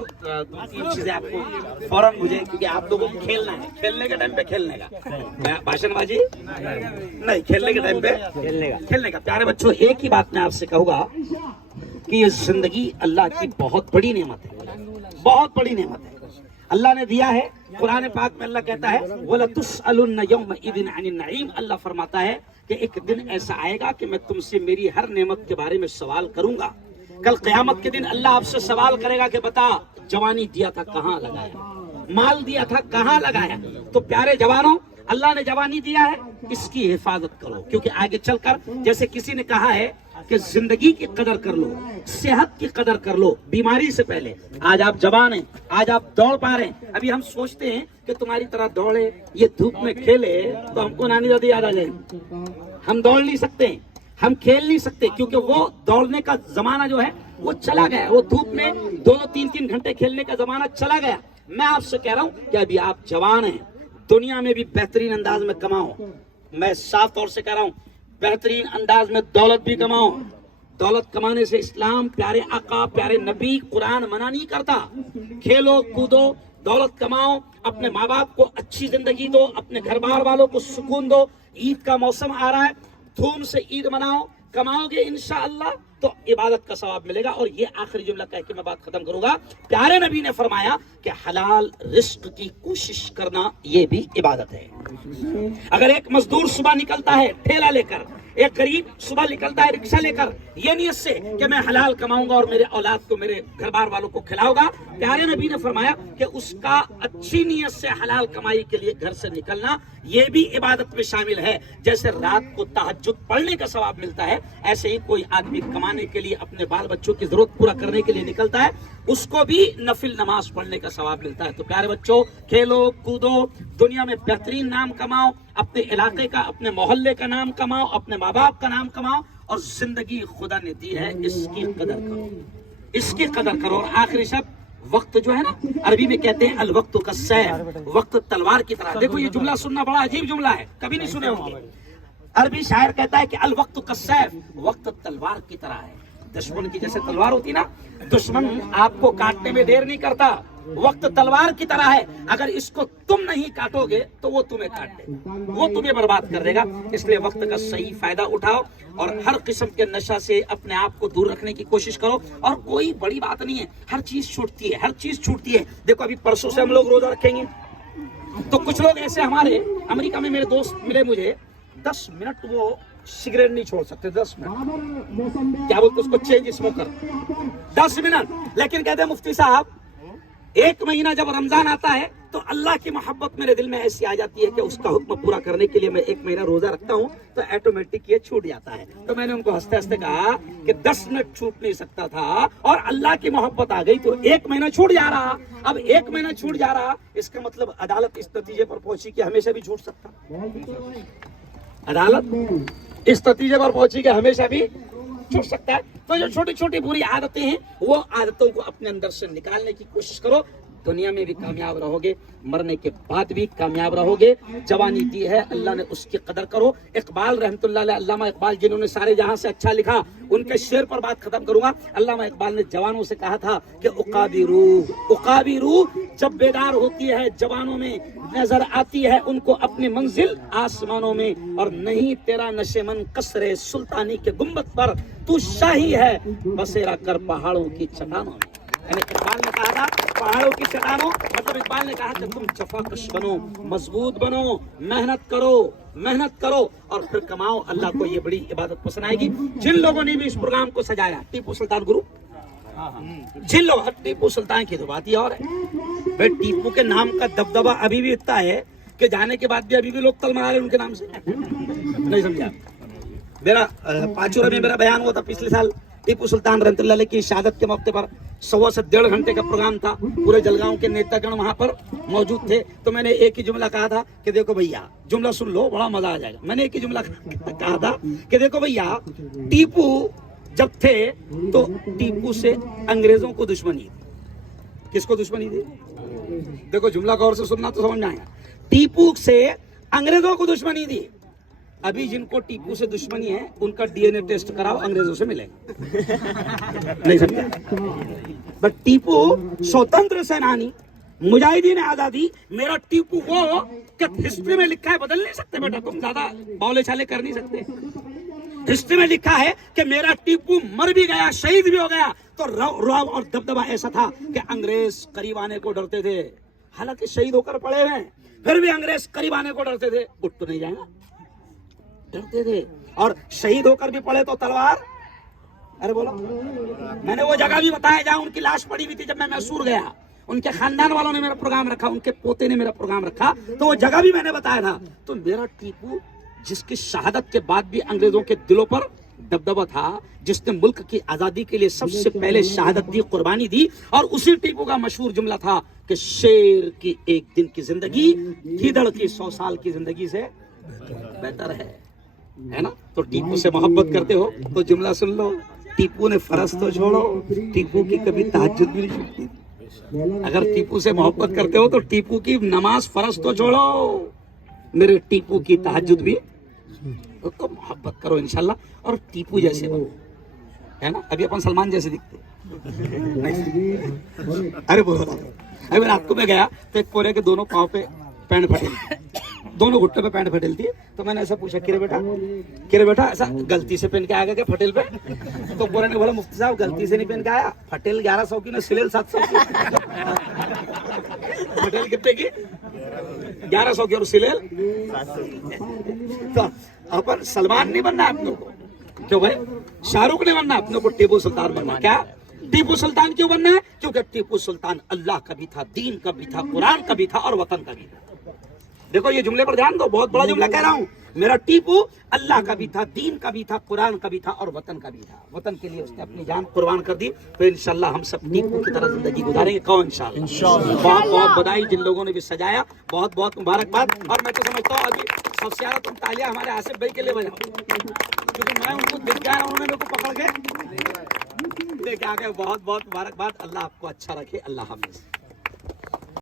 दो तीन चीजें आपको फौरन मुझे, क्योंकि आप लोगों को खेलना है, खेलने के टाइम पे खेलने का, भाषणबाजी नहीं, खेलने के टाइम पे खेलने का। प्यारे बच्चों, एक ही बात मैं आपसे कहूंगा कि ये जिंदगी अल्लाह की बहुत बड़ी नेमत है, बहुत बड़ी नेमत है अल्लाह ने दिया है। कुरान पाक में अल्लाह कहता है वला तुसअलुन यौमइदिन अनिन नईम, अल्लाह फरमाता है कि एक दिन ऐसा आएगा कि मैं तुमसे मेरी हर नेमत के बारे में सवाल करूंगा। कल क़यामत के दिन अल्लाह आपसे सवाल करेगा कि बता जवानी दिया था कहाँ लगाया, माल दिया था कहाँ लगाया। तो प्यारे जवानों, अल्लाह ने जवानी दिया है, इसकी हिफाजत करो, क्योंकि आगे चलकर जैसे किसी ने कहा है कि जिंदगी की कदर कर लो, सेहत की कदर कर लो बीमारी से पहले। आज आप जवान हैं, आज आप दौड़ पा रहे हैं। अभी हम सोचते हैं कि तुम्हारी तरह दौड़े, ये धूप में खेले तो हमको नानी दादी याद आ जाए। हम दौड़ नहीं सकते, हम खेल नहीं सकते, क्योंकि वो दौड़ने का जमाना जो है वो चला गया। वो धूप में 2-3 घंटे खेलने का जमाना चला गया। मैं आपसे कह रहा हूँ कि अभी आप जवान हैं, दुनिया में भी बेहतरीन अंदाज में कमाओ। मैं साफ तौर से कह रहा हूँ, बेहतरीन अंदाज में दौलत भी कमाओ। दौलत कमाने से इस्लाम, प्यारे आका, प्यारे नबी, कुरान मना नहीं करता। खेलो कूदो, दौलत कमाओ, अपने माँ बाप को अच्छी जिंदगी दो, अपने घर बार वालों को सुकून दो। ईद का मौसम आ रहा है, धूम से ईद मनाओ, कमाओगे इंशाअल्लाह तो इबादत का सवाब मिलेगा। और ये आखिरी जुमला कह के मैं बात खत्म करूंगा। प्यारे नबी ने फरमाया कि हलाल रिस्क की कोशिश करना ये भी इबादत है। अगर एक मजदूर सुबह निकलता है ठेला लेकर, एक गरीब सुबह निकलता है रिक्शा लेकर, ये नियत से कि मैं हलाल कमाऊंगा और मेरे औलाद को, मेरे घर बार वालों को खिलाऊंगा, प्यारे नबी ने फरमाया कि उसका अच्छी नियत से हलाल कमाई के लिए घर से निकलना ये भी इबादत में शामिल है। जैसे रात को तहज्जुद पढ़ने का सवाब मिलता है, ऐसे ही कोई आदमी कमाने के लिए, अपने बाल बच्चों की जरूरत पूरा करने के लिए निकलता है, उसको भी नफिल नमाज पढ़ने का सवाब मिलता है। तो प्यारे बच्चों, खेलो कूदो, दुनिया में बेहतरीन नाम कमाओ, अपने इलाके का, अपने मोहल्ले का नाम कमाओ, अपने माँ बाप का नाम कमाओ, और जिंदगी खुदा ने दी है, इसकी कदर करो, इसकी कदर करो। और आखिरी शब्द वक्त जो है ना, अरबी में कहते हैं अल वक्त का सैफ, वक्त तलवार की तरह। देखो ये जुमला सुनना बड़ा अजीब जुमला है, कभी नहीं सुने होंगे। अरबी शायर कहता है कि अल वक्त का सैफ, वक्त तलवार की तरह है। दुश्मन की जैसे तलवार होती ना, दुश्मन आपको काटने में देर नहीं करता, वक्त तलवार की तरह है। अगर इसको तुम नहीं काटोगे तो वो तुम्हें काट देगा, वो तुम्हें बर्बाद कर देगा। इसलिए वक्त का सही फायदा उठाओ और हर किस्म के नशा से अपने आप को दूर रखने की कोशिश करो। और कोई बड़ी बात नहीं है, हर चीज छूटती है, हर चीज छूटती है। देखो अभी परसों से हम लोग रोजा रखेंगे, तो कुछ लोग ऐसे हमारे अमेरिका में मेरे दोस्त मिले मुझे, 10 मिनट वो सिगरेट नहीं छोड़ सकते, 10 मिनट, क्या बोलते उसको, चेंज स्मोकर, 10 मिनट। लेकिन कहते हैं मुफ्ती साहब, एक महीना जब रमजान आता है तो अल्लाह की मोहब्बत मेरे दिल में ऐसी आ जाती है कि उसका हुक्म पूरा करने के लिए मैं एक महीना रोजा रखता हूँ, तो ऑटोमेटिक ये छूट जाता है। तो मैंने उनको हंसते हंसते कहा कि 10 मिनट छूट नहीं सकता था, और अल्लाह की मोहब्बत आ गई तो एक महीना छूट जा रहा। अब एक महीना छूट जा रहा, इसका मतलब अदालत इस नतीजे पर पहुंची कि हमेशा भी छूट सकता, अदालत इस नतीजे पर पहुंची कि हमेशा भी छूट सकता है। तो जो छोटी छोटी बुरी आदतें हैं, वो आदतों को अपने अंदर से निकालने की कोशिश करो। दुनिया में भी कामयाब रहोगे, मरने के बाद भी कामयाब रहोगे। जवानी दी है अल्लाह ने, उसकी कदर करो। इकबाल रहमतुल्लाह अलैह, अल्लामा इकबाल जिन्होंने सारे जहां से अच्छा लिखा, उनके शेर पर बात खत्म करूंगा। अल्लामा इकबाल ने जवानों से कहा था कि उकाबी रूह जब बेदार होती है, जवानों में नजर आती है उनको अपनी मंजिल आसमानों में। और नहीं तेरा नशेमन कसरे सुल्तानी के गुंबद पर, तू शाही है बसेरा कर पहाड़ों की चट्टानों में। यानी इकबाल ने कहा था पहाड़ों की चट्टानों, मतलब इकबाल ने कहा कि तुम जफाकश बनो, मजबूत बनो, मेहनत करो और फिर कमाओ। अल्लाह को ये बड़ी इबादत पसंद आएगी। जिन लोगों ने भी इस प्रोग्राम को सजाया, टीपू सुल्तान गुरु, जिन लोग, टीपू सुल्तान की तो बात ही और है भाई। टीपू के नाम का दबदबा अभी भी इतना है कि जाने के बाद भी अभी भी लोग तलमरा रहे उनके नाम से। नहीं समझा? मेरा पाचूरा में मेरा बयान हुआ था पिछले साल, टीपू सुल्तान रहमतुल्लाह अलैह की शहादत के मौके पर 1.25 से 1.5 घंटे का प्रोग्राम था। पूरे जलगांव के नेतागण वहां पर मौजूद थे। तो मैंने एक ही जुमला कहा था कि देखो भैया, जुमला सुन लो, बड़ा मजा आ जाएगा। मैंने एक ही जुमला कहा था कि देखो भैया, टीपू जब थे तो टीपू से अंग्रेजों को दुश्मनी थी। किसको दुश्मनी थी? देखो जुमला गौर से सुनना तो समझ में आएगा। टीपू से अंग्रेजों को दुश्मनी थी। अभी जिनको टीपू से दुश्मनी है उनका डीएनए टेस्ट कराओ, अंग्रेजों से मिलेगा। नहीं समझे? बट टीपू स्वतंत्र सेनानी, मुजाहिदीन आजादी, मेरा टीपू वो क्या हिस्ट्री में लिखा है, बदल नहीं सकते बेटा, तुम ज्यादा बौले छाले कर नहीं सकते। हिस्ट्री में लिखा है कि मेरा टीपू मर भी गया, शहीद भी हो गया, तो रौब और दबदबा ऐसा था कि अंग्रेज करीब आने को डरते थे। हालांकि शहीद होकर पड़े हैं, फिर भी अंग्रेज करीब आने को डरते थे। उठ तो नहीं जाएगा, डरते थे। और शहीद होकर भी पड़े तो तलवार, अरे बोलो, मैंने वो जगह भी बताया जहां उनकी लाश पड़ी हुई थी। जब मैं मैसूर गया, उनके खानदान वालों ने मेरा प्रोग्राम रखा, उनके पोते ने मेरा प्रोग्राम रखा, तो वो जगह भी मैंने बताया था। तो मेरा टीपू, जिसकी शहादत के बाद भी अंग्रेजों के दिलों पर दबदबा था, जिसने मुल्क की आजादी के लिए सबसे पहले शहादत दी, कुर्बानी दी, और उसी टीपू का मशहूर जुमला था कि शेर की एक दिन की जिंदगी गीदड़ की 100 साल की जिंदगी से बेहतर है ना? तो टीपू से मोहब्बत करते हो तो जुमला सुन लो, टीपू ने फरज तो छोड़ो, टीपू की कभी तहज्जुद भी नहीं छूटती। अगर टीपू से मोहब्बत करते हो तो टीपू की नमाज फरज तो छोड़ो, मेरे टीपू की तहज्जुद भी तो मोहब्बत करो इंशाल्लाह, और टीपू जैसे बनो, है ना? अभी अपन सलमान जैसे दिखते नहीं। अरे बोलो, अभी रात को मैं गया तो एक पोरे के दोनों पाँव पे पैंट फटेल, दोनों घुटने पे पैंट फटेल थी। तो मैंने ऐसा पूछा, किरे बेटा ऐसा गलती से पहन के आएगा क्या फटेल पे? तो पोरे ने बोला, मुफ्ती साहब गलती से नहीं पहन के आया, फटेल 1100 की ना सिलेल 700 की। फटेल कितने की? 1100 की, और सिलेल 700। तो अपन सलमान नहीं बनना अपनों को, क्यों भाई? शाहरुख नहीं बनना अपनों को, टीपू सुल्तान बनना। क्या टीपू सुल्तान क्यों बनना है? क्योंकि टीपू सुल्तान अल्लाह का भी था, दीन का भी था, कुरान का भी था, और वतन का भी था। देखो ये जुमले पर ध्यान दो, बहुत बड़ा जुमला कह रहा हूँ। मेरा टीपू अल्लाह का भी था, दीन का भी था, कुरान का भी था, और वतन का भी था। वतन के लिए उसने अपनी जान कुर्बान कर दी। तो इंशाल्लाह हम सब टीपू की तरह जिंदगी गुजारेंगे। कौन? इंशाल्लाह। बहुत बहुत बधाई जिन लोगों ने भी सजाया, बहुत बहुत मुबारकबाद। और मैं तो समझता हूँ अभी सबसे ज्यादा तुम तालियां हमारे आसिफ भाई के लिए बजाओ, क्योंकि मैं उनको दिख गया, उन्होंने मेरे को पकड़ के लेके आ गए। बहुत बहुत मुबारकबाद। अल्लाह आपको अच्छा रखे। अल्लाह हाफिज।